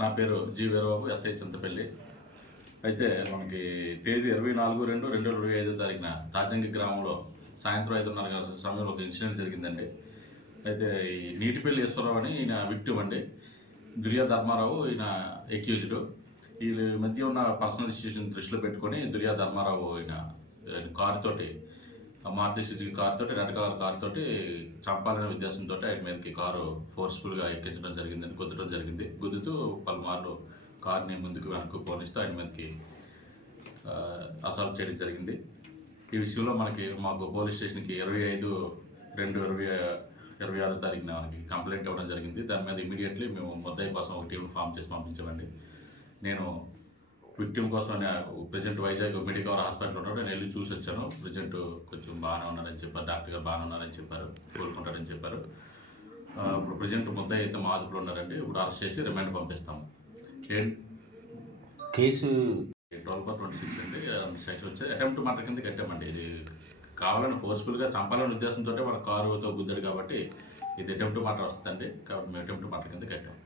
నా పేరు G Veerababu, SI Chintapalli. అయితే మనకి తేదీ 24/2/2025 తారీఖున తాజంగి గ్రామంలో సాయంత్రం 5:30 సమయంలో ఒక ఇన్సిడెంట్ జరిగిందండి. అయితే ఈ నీటిపల్లి ఈశ్వరరావు అని ఈయన విక్టిమ్ అండి. దుర్యా ధర్మారావు ఈయన ఎక్యూజ్డ్. వీళ్ళ మధ్య ఉన్న పర్సనల్ సిచ్యువేషన్ దృష్టిలో పెట్టుకొని దుర్యా ధర్మారావు ఈయన కారుతోటి, మారుతి సుజుకి కారుతోటి, రెడ్ కలర్ కారుతోటి చంపాలనే ఉద్దేశంతో ఆయన మీదకి కారు ఫోర్స్ఫుల్గా ఎక్కించడం జరిగిందని, గుద్దడం జరిగింది. గుద్దుతూ పలుమార్లు కారుని ముందుకు వెనక్కు పోనిస్తూ ఆయన మీదకి అసాల్ట్ చేయడం జరిగింది. ఈ విషయంలో మాకు పోలీస్ స్టేషన్కి 25/2/2026 తారీఖున మనకి కంప్లైంట్ ఇవ్వడం జరిగింది. దాని మీద ఇమీడియట్లీ మేము ముద్దాయి కోసం ఒక టీం ఫామ్ చేసి పంపించామండి. నేను విక్టిమ్ కోసం ప్రజెంట్ వైజాగ్ మెడికవర్ హాస్పిటల్ ఉన్నాడు, నేను వెళ్ళి చూసి వచ్చాను. ప్రజెంట్ కొంచెం బాగానే ఉన్నారని చెప్పారు, డాక్టర్ గారు బాగానే ఉన్నారని చెప్పారు, కోలుకుంటారని చెప్పారు. ఇప్పుడు ప్రజెంట్ ముద్దాయి అయితే మా అదుపులో ఉన్నారండి. ఇప్పుడు అరెస్ట్ చేసి రిమాండ్ పంపిస్తాము. కేసు 12/26 అండి. సెక్షన్ వచ్చి అటెంప్ట్ మర్డర్ కింద కట్టామండి. ఇది కావాలని ఫోర్స్ఫుల్గా చంపాలనే ఉద్దేశంతో మన కారుతో గుద్దాడు కాబట్టి ఇది అటెంప్ట్ మర్డర్ వస్తుందండి. కాబట్టి మేము అటెంప్ట్ మర్డర్ కింద కట్టాము.